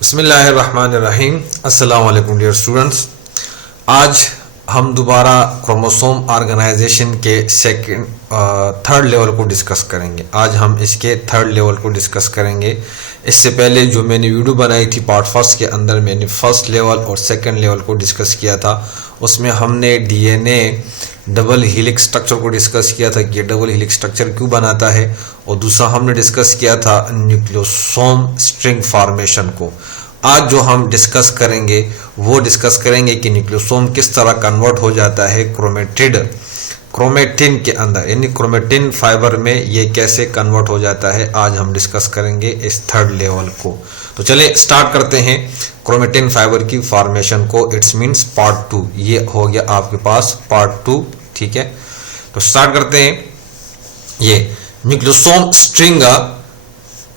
बिस्मिल्लाहिर्रहमानिर्रहीम। अस्सलाम वालेकुम डियर स्टूडेंट्स। आज हम दोबारा क्रोमोसोम ऑर्गेनाइजेशन के थर्ड लेवल को डिस्कस करेंगे। आज हम इसके थर्ड लेवल को डिस्कस करेंगे। इससे पहले जो मैंने वीडियो बनाई थी पार्ट फर्स्ट के अंदर मैंने फर्स्ट लेवल और सेकंड लेवल को डिस्कस किया था। उसमें हमने डीएनए डबल हेलिक्स स्ट्रक्चर को डिस्कस किया था कि ये डबल हेलिक्स स्ट्रक्चर क्यों बनाता है, और दूसरा हमने डिस्कस किया था न्यूक्लियोसोम स्ट्रिंग फॉर्मेशन को। आज जो हम डिस्कस करेंगे वो डिस्कस करेंगे कि न्यूक्लियोसोम किस तरह कन्वर्ट हो जाता है क्रोमेटिन के अंदर, यानी क्रोमेटिन फाइबर में ये कैसे कन्वर्ट हो जाता है। आज हम डिस्कस करेंगे इस थर्ड लेवल को। तो चलिए स्टार्ट करते हैं क्रोमेटिन फाइबर की फॉर्मेशन को। It's means part 2। ये हो गया आपके पास पार्ट 2, ठीक है। तो स्टार्ट करते हैं। ये nucleosome string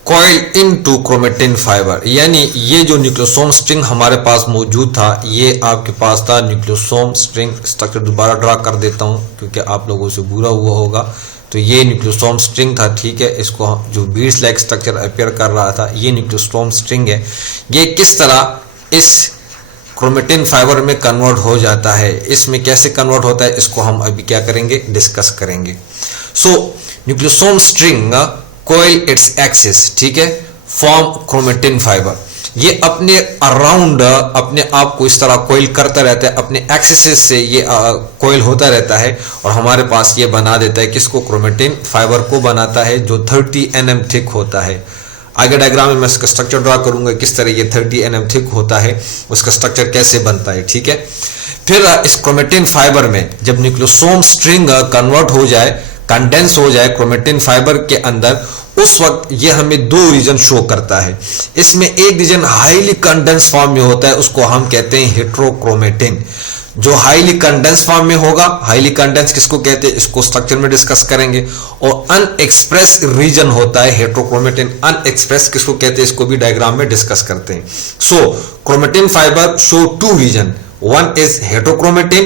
coil into chromatin fibre, यानी ये जो न्यूक्लियोसोम स्ट्रिंग हमारे पास मौजूद था, ये आपके पास था न्यूक्लियोसोम स्ट्रिंग स्ट्रक्चर। दोबारा ड्रा कर देता हूं क्योंकि आप लोगों से बुरा हुआ होगा। तो ये न्यूक्लियोसोम स्ट्रिंग था, ठीक है। इसको जो बीड्स लाइक स्ट्रक्चर अपीयर कर रहा था, ये न्यूक्लियोसोम स्ट्रिंग है। ये किस तरह इस क्रोमेटिन फाइबर में कन्वर्ट हो जाता है, इसमें कैसे कन्वर्ट होता है, इसको हम अभी क्या करेंगे, डिस्कस करेंगे। So nucleosome string coil its axis, ठीक है, फॉर्म क्रोमेटिन फाइबर। ये अपने अराउंड अपने आप को इस तरह कोइल करता रहता है, अपने एक्सिस से ये कोइल होता रहता है और हमारे पास ये बना देता है किसको, क्रोमेटिन फाइबर को बनाता है, जो 30 nm थिक होता है। आगे डायग्राम में मैं इसका स्ट्रक्चर ड्रा करूंगा किस तरह ये 30 nm थिक होता है, उसका स्ट्रक्चर कैसे बनता है, ठीक है। फिर इस क्रोमेटिन फाइबर में जब न्यूक्लियोसोम स्ट्रिंग कन्वर्ट हो जाए, कंडेंस हो जाए क्रोमेटिन फाइबर के अंदर, उस वक्त ये हमें दो रीजन शो करता है। इसमें एक रीजन हाईली कंडेंस फॉर्म में होता है, उसको हम कहते हैं हेट्रोक्रोमेटिन। जो हाईली कंडेंस फॉर्म में होगा, हाईली कंडेंस किसको कहते हैं, इसको स्ट्रक्चर में डिस्कस करेंगे। और अनएक्सप्रेस रीजन होता है हेट्रोक्रोमेटिन। अनएक्सप्रेस किसको कहते हैं, इसको भी डायग्राम में डिस्कस करते हैं। So chromatin fibre show two region. one is heterochromatin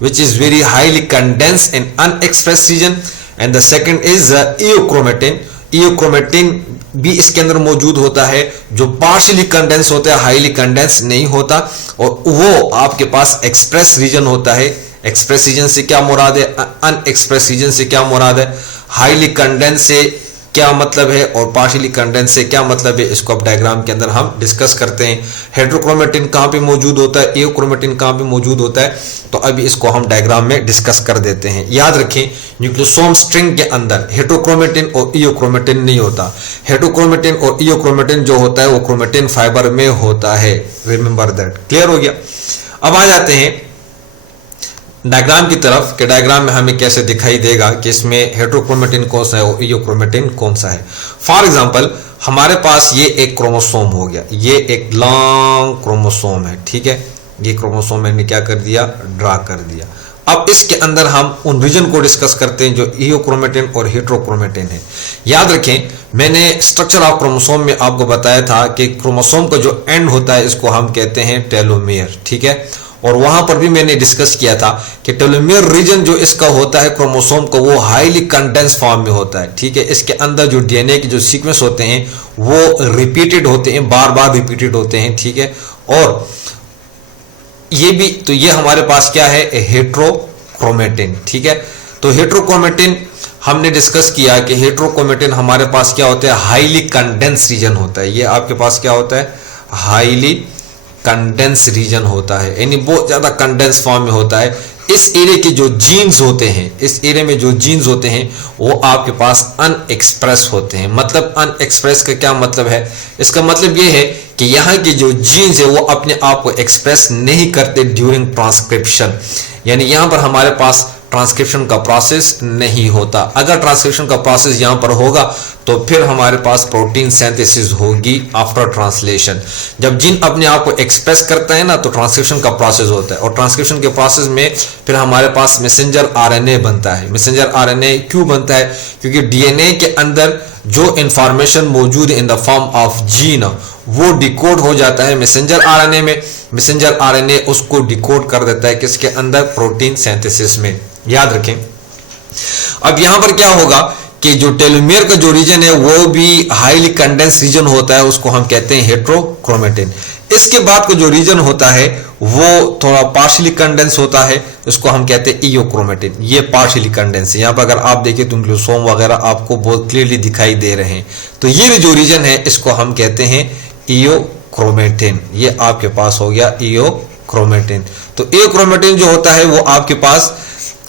which is very highly condensed in unexpressed region, and the second is eochromatin. eochromatin भी इसके अंदर मौजूद होता है, जो पार्शियली कंडेंस होता है, हाईली कंडेंस नहीं होता, और वो आपके पास एक्सप्रेस रीजन होता है। एक्सप्रेस रीजन से क्या मुराद है, अनएक्सप्रेस रीजन से क्या मुराद है, हाईली कंडेंस से क्या मतलब है और पार्शियली कंडेंस से क्या मतलब है, इसको अब डायग्राम के अंदर हम डिस्कस करते हैं। हेट्रोक्रोमेटिन कहां पे मौजूद होता है, एओक्रोमेटिन कहां पे मौजूद होता है, तो अभी इसको हम डायग्राम में डिस्कस कर देते हैं। याद रखें न्यूक्लियोसोम स्ट्रिंग के अंदर हेट्रोक्रोमेटिन और इओक्रोमेटिन नहीं होता। हेट्रोक्रोमेटिन और इओक्रोमेटिन जो होता है वो क्रोमेटिन फाइबर में होता है। Remember that. क्लियर हो गया। अब आ जाते हैं डायग्राम की तरफ कि डायग्राम में हमें कैसे दिखाई देगा कि इसमें हेट्रोक्रोमेटिन कौन सा है और इओक्रोमेटिन कौन सा है। फॉर एग्जांपल हमारे पास ये एक क्रोमोसोम हो गया, ये एक लॉन्ग क्रोमोसोम है, ठीक है। ये क्रोमोसोम मैंने क्या कर दिया, ड्रा कर दिया। अब इसके अंदर हम उन रीजन को डिस्कस करते हैं जो इओक्रोमेटिन और हेट्रोक्रोमेटिन है। याद रखें मैंने स्ट्रक्चर ऑफ क्रोमोसोम में आपको बताया था कि क्रोमोसोम का जो एंड होता है इसको हम कहते हैं टेलोमेयर, ठीक है। और वहां पर भी मैंने डिस्कस किया था कि टेलोमेयर रीजन जो इसका होता है क्रोमोसोम को, वो हाईली कंडेंस फॉर्म में होता है, ठीक है। इसके अंदर जो डीएनए के जो सीक्वेंस होते हैं वो रिपीटेड होते हैं, बार बार रिपीटेड होते हैं, ठीक है। और ये भी, तो ये हमारे पास क्या है, हेट्रोक्रोमेटिन, ठीक है। तो हेट्रोक्रोमेटिन हमने डिस्कस किया कि हेट्रोक्रोमेटिन हमारे पास क्या होता है, हाईली कंडेंस रीजन होता है। ये आपके पास क्या होता है, हाईली कंडेंस रीजन होता है, यानी बहुत ज्यादा कंडेंस फॉर्म में होता है। इस एरिया के जो जीन्स होते हैं, इस एरिया में जो जीन्स होते हैं वो आपके पास अनएक्सप्रेस होते हैं। मतलब अनएक्सप्रेस का क्या मतलब है, इसका मतलब ये है कि यहाँ के जो जीन्स है वो अपने आप को एक्सप्रेस नहीं करते ड्यूरिंग ट्रांसक्रिप्शन, यानी यहाँ पर हमारे पास ट्रांसक्रिप्शन का प्रोसेस नहीं होता। अगर ट्रांसक्रिप्शन का प्रोसेस यहां पर होगा तो फिर हमारे पास प्रोटीन सिंथेसिस होगी आफ्टर ट्रांसलेशन। जब जीन अपने आप को एक्सप्रेस करता है ना तो ट्रांसक्रिप्शन का प्रोसेस होता है, और ट्रांसक्रिप्शन के प्रोसेस में फिर हमारे पास मैसेंजर आरएनए बनता है। मैसेंजर आरएनए क्यों बनता है, क्योंकि डीएनए के अंदर जो इंफॉर्मेशन मौजूद है in the form of gene वो डिकोड हो जाता है मैसेंजर आरएनए में। मैसेंजर आरएनए उसको डिकोड कर देता है किसके अंदर, प्रोटीन सिंथेसिस में। याद रखें। अब यहां पर क्या होगा कि जो टेलोमेयर का जो रीजन है वो भी हाईली कंडेंस रीजन होता है, उसको हम कहते हैं हेट्रोक्रोमेटिन। इसके बाद का जो रीजन होता है वो थोड़ा पार्शियली कंडेंस होता है, उसको हम कहते हैं इयोक्रोमेटिन। ये पार्शियली कंडेंस है। यहाँ पर अगर आप देखिए तो न्यूक्लियोसोम वगैरह आपको बहुत क्लियरली दिखाई दे रहे हैं। तो ये जो रीजन है इसको हम कहते हैं इयोक्रोमेटिन। ये आपके पास हो गया इयोक्रोमेटिन। तो इयोक्रोमेटिन जो होता है वो आपके पास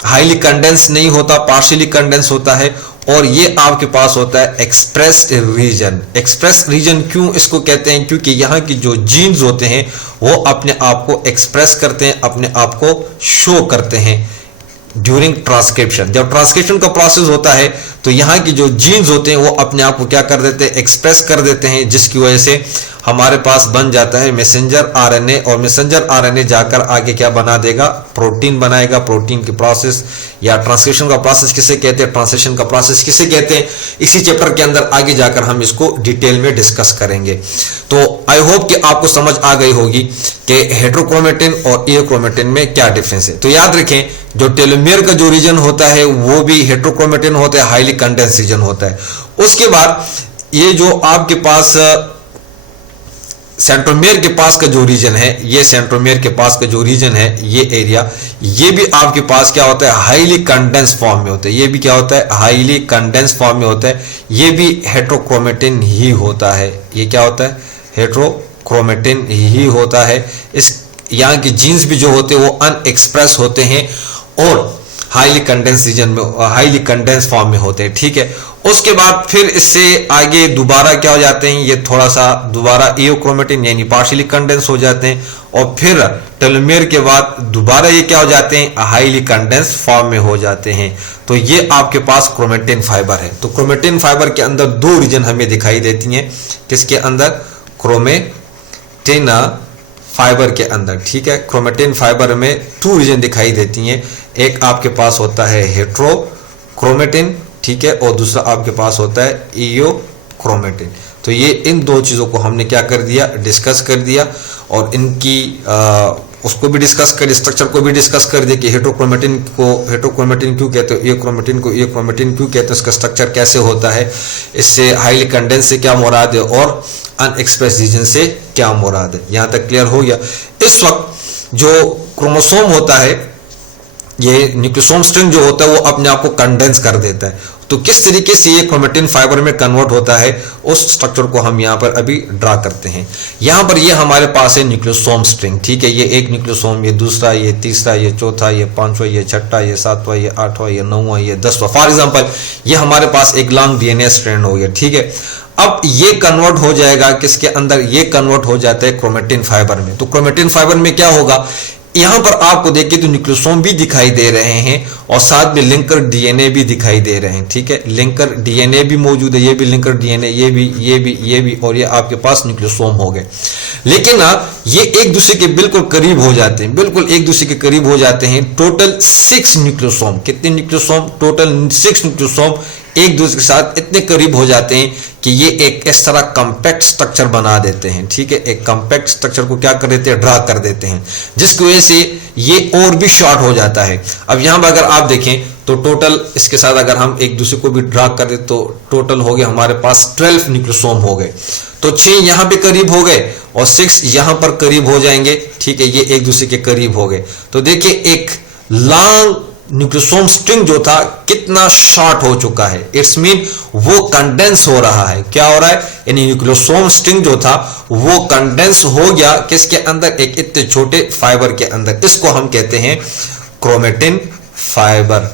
हाईली कंडेंस नहीं होता, पार्शियली कंडेंस होता है, और ये आपके पास होता है एक्सप्रेस्ड रीजन। एक्सप्रेस रीजन क्यों इसको कहते हैं? क्योंकि यहाँ की जो जीन्स होते हैं वो अपने आप को एक्सप्रेस करते हैं, अपने आप को शो करते हैं ड्यूरिंग ट्रांसक्रिप्शन। जब ट्रांसक्रिप्शन का प्रोसेस होता है तो यहाँ की जो जीन्स होते हैं वो अपने आप को क्या कर देते हैं? एक्सप्रेस कर देते हैं, जिसकी वजह से हमारे पास बन जाता है मैसेंजर आरएनए, और मैसेंजर आरएनए जाकर आगे क्या बना देगा? प्रोटीन बनाएगा। प्रोटीन की प्रोसेस या ट्रांसक्रिप्शन का प्रोसेस किसे कहते हैं, ट्रांसलेशन का प्रोसेस किसे कहते हैं, इसी चैप्टर के अंदर आगे जाकर हम इसको डिटेल में डिस्कस करेंगे। तो आई होप कि आपको समझ आ गई होगी कि हेट्रोक्रोमेटिन और इयोक्रोमेटिन में क्या डिफरेंस है। तो याद रखें, जो टेलोमेयर का जो रीजन होता है वो भी हेट्रोक्रोमेटिन होता है, हाईली कंडेंस रीजन होता है। उसके बाद ये जो आपके पास सेंट्रोमेयर के पास का जो रीजन है, ये सेंट्रोमेयर के पास का जो रीजन है, ये एरिया, ये भी आपके पास क्या होता है? हाईली कंडेंस फॉर्म में होता है। ये भी क्या होता है? हाईली कंडेंस फॉर्म में होता है। ये भी हेट्रोक्रोमेटिन ही होता है। ये क्या होता है? हेट्रोक्रोमेटिन ही होता है। इस यहाँ की जीन्स भी जो होते हैं वो अनएक्सप्रेस होते हैं और हाईली कंडेंस रीजन में, हाईली कंडेंस फॉर्म में होते हैं। ठीक है। उसके बाद फिर इससे आगे दोबारा क्या हो जाते हैं? ये थोड़ा सा दोबारा इयोक्रोमेटिन यानी पार्शियली कंडेंस हो जाते हैं, और फिर टेलोमेयर के बाद दोबारा ये क्या हो जाते हैं? हाईली कंडेंस फॉर्म में हो जाते हैं। तो ये आपके पास क्रोमेटिन फाइबर है। तो क्रोमेटिन फाइबर के अंदर दो रीजन हमें दिखाई देती हैं। किसके अंदर? क्रोमेटिन फाइबर के अंदर। ठीक है। क्रोमेटिन फाइबर में टू रीजन दिखाई देती हैं। एक आपके पास होता है हेट्रोक्रोमेटिन, ठीक है, और दूसरा आपके पास होता है इयोक्रोमेटिन। तो ये इन दो चीज़ों को हमने क्या कर दिया? डिस्कस कर दिया, और इनकी उसको भी डिस्कस कर, स्ट्रक्चर को भी डिस्कस कर दिया कि हेट्रोक्रोमेटिन को हेट्रोक्रोमेटिन क्यों कहते हो, इयोक्रोमेटिन को इयोक्रोमेटिन क्यों कहते हैं, उसका स्ट्रक्चर कैसे होता है, इससे हाईली कंडेंस से क्या मुराद है, और अनएक्सप्रेस रीजन से क्या मुराद है। यहाँ तक क्लियर हो गया। इस वक्त जो क्रोमोसोम होता है, ये न्यूक्लियोसोम स्ट्रिंग जो होता है वो अपने आप को कंडेंस कर देता है। तो किस तरीके से ये क्रोमेटिन फाइबर में कन्वर्ट होता है, उस स्ट्रक्चर को हम यहाँ पर अभी ड्रा करते हैं। यहाँ पर ये हमारे पास है न्यूक्लियोसोम स्ट्रिंग। ठीक है। ये एक न्यूक्लियोसोम, ये दूसरा, ये तीसरा, ये चौथा, ये पांचवा, ये छठा, ये सातवां, ये आठवां, ये नौवां, ये 10वां। फॉर एग्जाम्पल ये हमारे पास एक लॉन्ग डीएनए स्ट्रैंड हो गया। ठीक है। अब ये कन्वर्ट हो जाएगा किसके अंदर? ये कन्वर्ट हो जाता है क्रोमेटिन फाइबर में। तो क्रोमेटिन फाइबर में क्या होगा? यहां पर आपको देखिए तो न्यूक्लियोसोम भी दिखाई दे रहे हैं और साथ में लिंकर डीएनए भी दिखाई दे रहे हैं। ठीक है। लिंकर डीएनए भी मौजूद है, ये भी लिंकर डीएनए, ये भी, और ये आपके पास न्यूक्लियोसोम हो गए। लेकिन ये एक दूसरे के बिल्कुल करीब हो जाते हैं, बिल्कुल एक दूसरे के करीब हो जाते हैं। Total 6 nucleosome. कितने न्यूक्लियोसोम? टोटल 6 न्यूक्लियोसोम एक दूसरे के साथ इतने करीब हो जाते हैं कि ये एक इस तरह कॉम्पैक्ट स्ट्रक्चर बना देते हैं। ठीक है। एक कॉम्पैक्ट स्ट्रक्चर को क्या कर देते हैं? ड्रा कर देते हैं, जिसकी वजह से ये और भी शॉर्ट हो जाता है। अब यहां पर अगर आप देखें तो टोटल इसके साथ अगर हम एक दूसरे को भी ड्रा कर दे तो टोटल हो गया हमारे पास 12 न्यूक्लियोसोम हो गए। तो 6 यहां पे करीब हो गए और 6 यहां पर करीब हो जाएंगे। ठीक है। ये एक दूसरे के करीब हो गए। तो देखिए एक लॉन्ग न्यूक्लियोसोम स्ट्रिंग जो था कितना शॉर्ट हो चुका है। इट्स मीन वो कंडेंस हो रहा है। क्या हो रहा है? यानी न्यूक्लियोसोम स्ट्रिंग जो था वो कंडेंस हो गया किसके अंदर? एक इतने छोटे फाइबर के अंदर। इसको हम कहते हैं क्रोमेटिन फाइबर।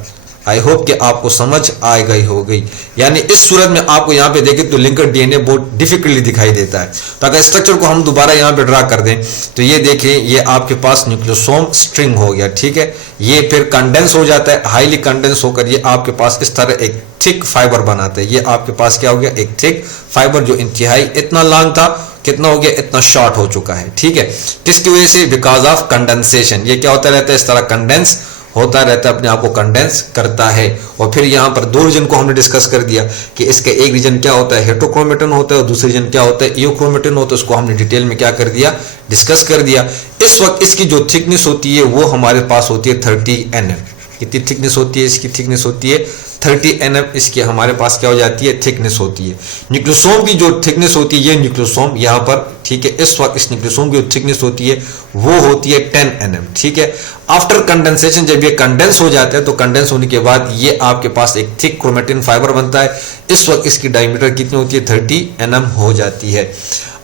आई होप कि आपको समझ आ गई हो गई। यानी इस सूरत में आपको यहाँ पे देखें तो लिंकर डीएनए बहुत डिफिकल्टली दिखाई देता है। तो अगर स्ट्रक्चर को हम दोबारा यहाँ पे ड्रा कर दें तो ये देखें, ये आपके पास न्यूक्लियोसोम स्ट्रिंग हो गया। ठीक है। ये फिर कंडेंस हो जाता है, हाईली कंडेंस होकर ये आपके पास इस तरह एक थिक फाइबर बनाता है। ये आपके पास क्या हो गया? एक थिक फाइबर जो इंतहाई इतना लॉन्ग था, कितना हो गया? इतना शॉर्ट हो चुका है। ठीक है। किसकी वजह से? Because of condensation. ये क्या होता रहता है? इस तरह कंडेंस होता रहता है, अपने आप को कंडेंस करता है। और फिर यहाँ पर दो रीजन को हमने डिस्कस कर दिया कि इसका एक रीजन क्या होता है? हेट्रोक्रोमेटिन होता है, और दूसरा रीजन क्या होता है? इयोक्रोमेटिन होता है। उसको हमने डिटेल में क्या कर दिया? डिस्कस कर दिया। इस वक्त इसकी जो थिकनेस होती है वो हमारे पास होती है 30 nm। कितनी थिकनेस होती है? इसकी थिकनेस होती है 30 nm इसकी हमारे पास क्या हो जाती है, थिकनेस होती है। न्यूक्लियोसोम की जो थिकनेस होती है, ये न्यूक्लियोसोम यहाँ पर, ठीक है, इस वक्त इस न्यूक्लियोसोम की जो थिकनेस होती है वो होती है 10 nm, ठीक है। आफ्टर कंडेंसेशन, जब ये कंडेंस हो जाता है तो कंडेंस होने के बाद ये आपके पास एक थिक क्रोमेटिन फाइबर बनता है। इस वक्त इसकी डायमीटर कितनी होती है, 30 nm हो जाती है।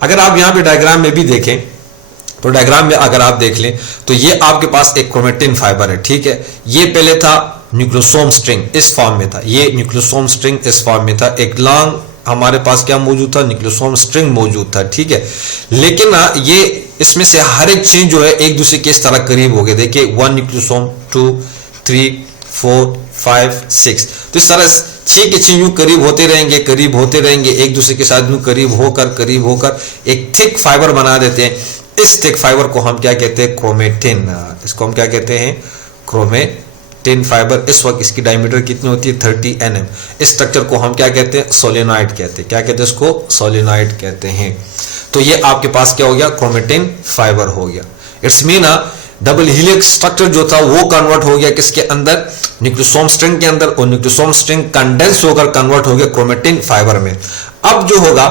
अगर आप यहाँ पे डायग्राम में भी देखें तो डायग्राम में अगर आप देख लें तो ये आपके पास एक क्रोमेटिन फाइबर है, ठीक है। ये पहले था न्यूक्लियोसोम स्ट्रिंग, इस फॉर्म में था, ये न्यूक्लियोसोम स्ट्रिंग इस फॉर्म में था। एक लॉन्ग हमारे पास क्या मौजूद था, न्यूक्लियोसोम स्ट्रिंग मौजूद था, ठीक है। लेकिन ये इसमें से हर एक चेंज जो है एक दूसरे के इस तरह करीब हो गए। देखिए 1 न्यूक्लियोसोम, 2, 3, 4, 5, 6, तो इस तरह 6 के 6 यूं करीब होते रहेंगे, करीब होते रहेंगे, एक दूसरे के साथ यूं करीब होकर एक थिक फाइबर बना देते हैं। इस थिक फाइबर को हम क्या कहते हैं, क्रोमेटिन। इसको हम क्या कहते हैं, क्रोमेटिन फाइबर। इस वक्त इसकी डायमीटर कितनी होती है, 30 nm। इस स्ट्रक्चर को हम क्या कहते हैं, सोलेनॉइड कहते हैं। क्या कहते हैं इसको, सोलेनॉइड कहते हैं। तो ये आपके पास क्या हो गया, क्रोमेटिन फाइबर हो गया। It's mean double helix structure जो था वो कन्वर्ट हो गया किसके अंदर, न्यूक्लियोसोम स्ट्रिंग के अंदर, और न्यूक्लियोसोम स्ट्रिंग कंडेंस होकर कन्वर्ट हो गया क्रोमेटिन फाइबर में। अब जो होगा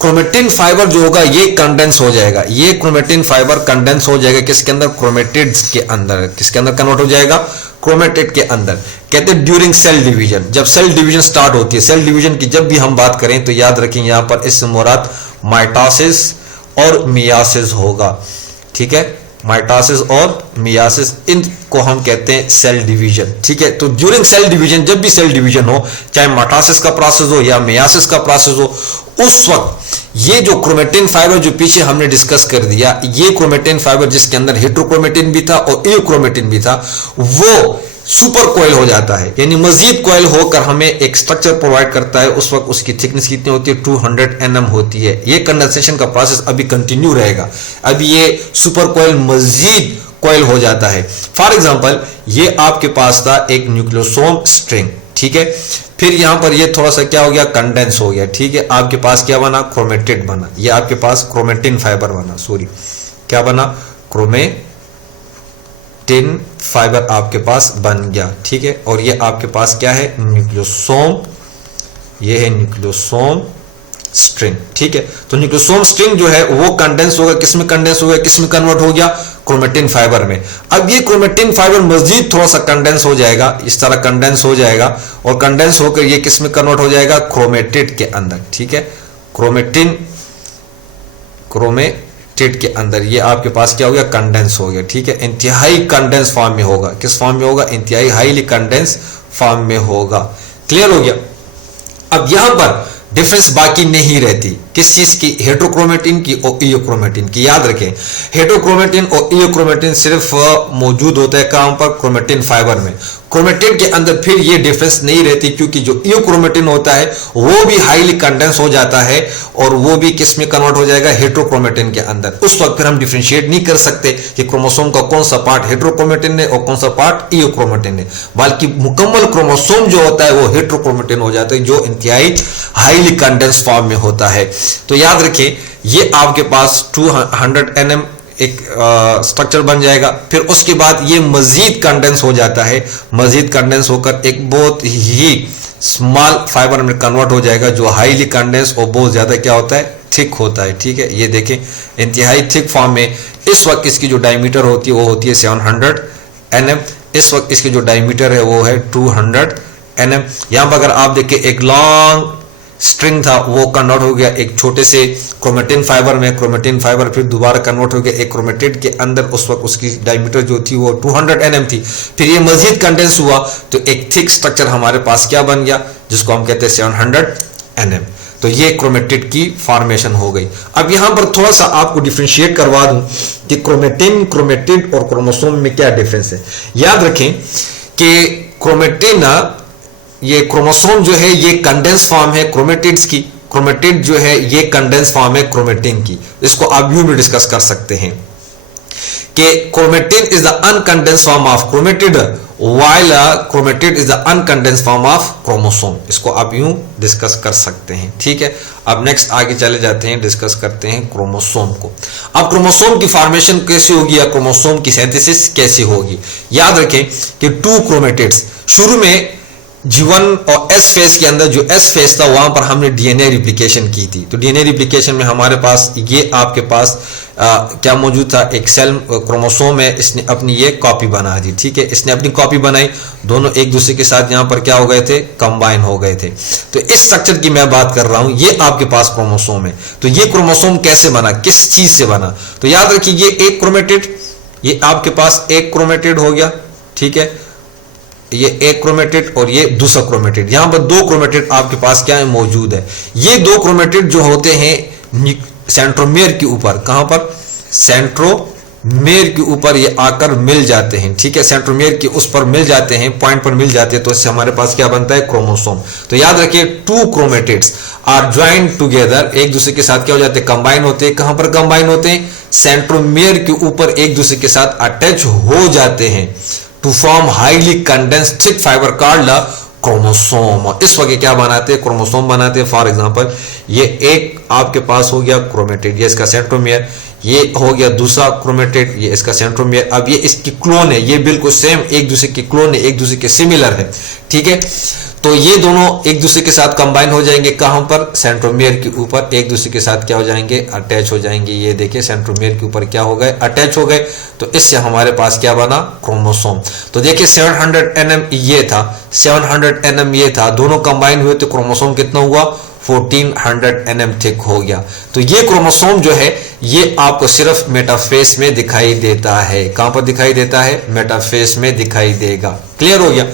क्रोमेटिन फाइबर जो होगा ये कंडेंस हो जाएगा, ये क्रोमेटिन फाइबर कंडेंस हो जाएगा किसके अंदर, क्रोमेटिड्स के अंदर। किसके अंदर कन्वर्ट हो जाएगा, क्रोमेटिड के अंदर। कहते हैं ड्यूरिंग सेल डिवीजन, जब सेल डिवीजन स्टार्ट होती है, सेल डिवीजन की जब भी हम बात करें तो याद रखें यहां पर इससे मुराद माइटोसिस और मियासिस होगा, ठीक है। माइटोसिस और मियासिस, इनको हम कहते हैं सेल डिवीजन, ठीक है। तो ड्यूरिंग सेल डिवीजन, जब भी सेल डिवीजन हो, चाहे माइटोसिस का प्रोसेस हो या मियासिस का प्रोसेस हो, उस वक्त ये जो क्रोमेटिन फाइबर जो पीछे हमने डिस्कस कर दिया, ये क्रोमेटिन फाइबर जिसके अंदर हेटेरोक्रोमेटिन भी था और इओक्रोमेटिन भी था, वो सुपर कोयल हो जाता है, यानी मजीद कोयल होकर हमें एक स्ट्रक्चर प्रोवाइड करता है। उस वक्त उसकी थिकनेस कितनी होती है, 200 nm होती है। ये कंडेंसेशन का प्रोसेस अभी कंटिन्यू रहेगा, अभी ये सुपर कोयल मजीद कोयल हो जाता है। फॉर एग्जांपल ये आपके पास था एक न्यूक्लियोसोम स्ट्रिंग, ठीक है। फिर यहां पर ये थोड़ा सा क्या हो गया, कंडेंस हो गया, ठीक है। आपके पास क्या बना, क्रोमेटिड बना। ये आपके पास क्रोमेटिन फाइबर बना, सॉरी क्या बना, क्रोमेटिन फाइबर आपके पास बन गया, ठीक है। और ये आपके पास क्या है, न्यूक्लियोसोम, ये है न्यूक्लियोसोम स्ट्रिंग, ठीक है। तो न्यूक्लियोसोम स्ट्रिंग जो है वो कंडेंस होगा, किसमें कंडेंस हो गया, किसमें कन्वर्ट हो गया, क्रोमेटिन फाइबर में। अब ये क्रोमेटिन फाइबर मजीद थोड़ा सा कंडेंस हो जाएगा, इस तरह कंडेंस हो जाएगा, और कंडेंस होकर ये किसमें कन्वर्ट हो जाएगा, क्रोमेटिड के अंदर, ठीक है। क्रोमेटिड के अंदर ये आपके पास क्या हो गया, कंडेंस हो गया, ठीक है। इंतहाई कंडेंस फॉर्म में होगा, किस फॉर्म में होगा, इंतहाई हाईली कंडेंस फॉर्म में होगा। क्लियर हो गया। अब यहां पर डिफरेंस बाकी नहीं रहती, किस चीज की, हेटेरोक्रोमेटिन की और इओक्रोमेटिन की। याद रखें हेटेरोक्रोमेटिन और इओक्रोमेटिन सिर्फ मौजूद होता है कहां पर, क्रोमेटिन फाइबर में। क्रोमेटिन के अंदर फिर ये डिफरेंस नहीं रहती, क्योंकि जो इओक्रोमेटिन होता है वो भी हाईली कंडेंस हो जाता है और वो भी किस में कन्वर्ट हो जाएगा, हेटेरोक्रोमेटिन के अंदर। उस वक्त फिर हम डिफरेंशिएट नहीं कर सकते कि क्रोमोसोम का कौन सा पार्ट हेटेरोक्रोमेटिन है और कौन सा पार्ट इओक्रोमेटिन है, बल्कि मुकम्मल क्रोमोसोम जो होता है वो हेटेरोक्रोमेटिन हो जाता है, जो इंतहाई हाईली कंडेंस फॉर्म में होता है। तो याद रखें ये आपके पास 200 nm एक स्ट्रक्चर बन जाएगा। फिर उसके बाद ये मजीद कंडेंस हो जाता है, मजीद कंडेंस होकर एक बहुत ही स्मॉल फाइबर में कन्वर्ट हो जाएगा, जो हाईली कंडेंस और बहुत ज्यादा क्या होता है, थिक होता है, ठीक है। ये देखें इंतहाई थिक फॉर्म में। इस वक्त इसकी जो डायमीटर होती है वो होती है 700 nm। इस वक्त इसकी जो डायमीटर है वो है 200 nm। यहां पर अगर आप देखें एक लॉन्ग स्ट्रिंग था वो कन्वर्ट हो गया एक छोटे से क्रोमेटिन फाइबर में, क्रोमेटिन फाइबर फिर दोबारा कन्वर्ट हो गया एक क्रोमेटिड के अंदर। उस वक्त उसकी डायमीटर जो थी वो 200 nm थी। फिर ये मजीद कंडेंस हुआ तो एक थिक स्ट्रक्चर हमारे पास क्या बन गया, जिसको हम कहते हैं 700 nm। तो ये क्रोमेटिड की फॉर्मेशन हो गई। अब यहां पर थोड़ा सा आपको डिफरेंशिएट करवा दूं कि क्रोमेटिन, क्रोमेटिड और क्रोमोसोम में क्या डिफरेंस है। याद रखें कि क्रोमेटिन, ये क्रोमोसोम जो है ये कंडेंस फॉर्म है क्रोमेटिड्स की, क्रोमेटिड जो है ये कंडेंस फॉर्म है क्रोमेटिन की। इसको आप यूं भी डिस्कस कर सकते हैं कि chromatin is the uncondense form of chromatid, while chromatid is the uncondensed form of chromosome। इसको आप यूं डिस्कस कर सकते हैं, ठीक है। अब नेक्स्ट आगे चले जाते हैं, डिस्कस करते हैं क्रोमोसोम को। अब क्रोमोसोम की फॉर्मेशन कैसे होगी या क्रोमोसोम की सिंथेसिस कैसे होगी। याद रखें कि 2 क्रोमेटिड्स, शुरू में G1 और S फेज के अंदर जो S फेज था वहां पर हमने डीएनए रिप्लिकेशन की थी। तो डीएनए रिप्लिकेशन में हमारे पास ये आपके पास क्या मौजूद था, एक सेल क्रोमोसोम है, इसने अपनी ये कॉपी बना दी। ठीक है, इसने अपनी कॉपी बनाई, दोनों एक दूसरे के साथ यहां पर क्या हो गए थे, कंबाइन हो गए थे। तो इस स्ट्रक्चर की मैं बात कर रहा हूं, ये आपके पास क्रोमोसोम है। तो ये क्रोमोसोम कैसे बना, किस चीज से बना? तो याद रखिए ये एक क्रोमेटिड, ये आपके पास एक क्रोमेटिड हो गया। ठीक है, ये एक क्रोमेटिड और ये दूसरा क्रोमेटिड, यहां पर दो क्रोमेटिड आपके पास क्या है, मौजूद है। ये दो क्रोमेटिड जो होते हैं सेंट्रोमियर के ऊपर, कहां पर, सेंट्रोमियर के ऊपर ये आकर मिल जाते हैं। ठीक है, सेंट्रोमियर के उस पर मिल जाते हैं, पॉइंट पर मिल जाते हैं, तो इससे हमारे पास क्या बनता है, क्रोमोसोम। तो याद रखिए two chromatids are joined together, एक दूसरे के साथ क्या हो जाते हैं, कंबाइन होते हैं। कहां पर कंबाइन होते हैं, सेंट्रोमियर के ऊपर एक दूसरे के साथ अटैच हो जाते हैं to form highly condensed thick fibre called chromosome. और इस वक्त क्या बनाते हैं, क्रोमोसोम बनाते हैं। फॉर एग्जांपल ये एक आपके पास हो गया क्रोमेटिड, ये इसका सेंट्रोमियर, ये हो गया दूसरा क्रोमेटिड, ये इसका सेंट्रोमियर। अब ये इसकी क्लोन है, ये बिल्कुल सेम एक दूसरे की क्लोन है, एक दूसरे के सिमिलर है। ठीक है, तो ये दोनों एक दूसरे के साथ कंबाइन हो जाएंगे, कहां पर, सेंट्रोमियर के ऊपर एक दूसरे के साथ क्या हो जाएंगे, अटैच हो जाएंगे। ये देखिए सेंट्रोमियर के ऊपर क्या हो गए, अटैच हो गए। तो इससे हमारे पास क्या बना, क्रोमोसोम। तो देखिए 700 nm ये था, 700 nm ये था, दोनों कंबाइन हुए तो क्रोमोसोम कितना हुआ, 1400 nm थिक हो गया। तो ये क्रोमोसोम जो है ये आपको सिर्फ मेटाफेस में दिखाई देता है। कहां पर दिखाई देता है, मेटाफेस में दिखाई देगा। क्लियर हो गया?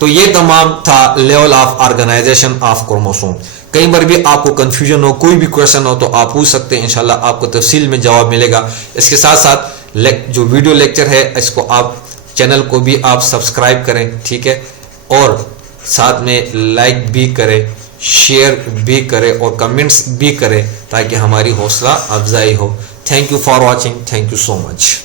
तो ये तमाम था level of organisation of chromosome. कई बार भी आपको कंफ्यूजन हो, कोई भी क्वेश्चन हो तो आप पूछ सकते हैं, इंशाल्लाह आपको तफसील में जवाब मिलेगा। इसके साथ साथ जो वीडियो लेक्चर है इसको आप चैनल को भी आप सब्सक्राइब करें। ठीक है, और साथ में लाइक भी करें, शेयर भी करें और कमेंट्स भी करें ताकि हमारी हौसला अफजाई हो। Thank you for watching, thank you so much.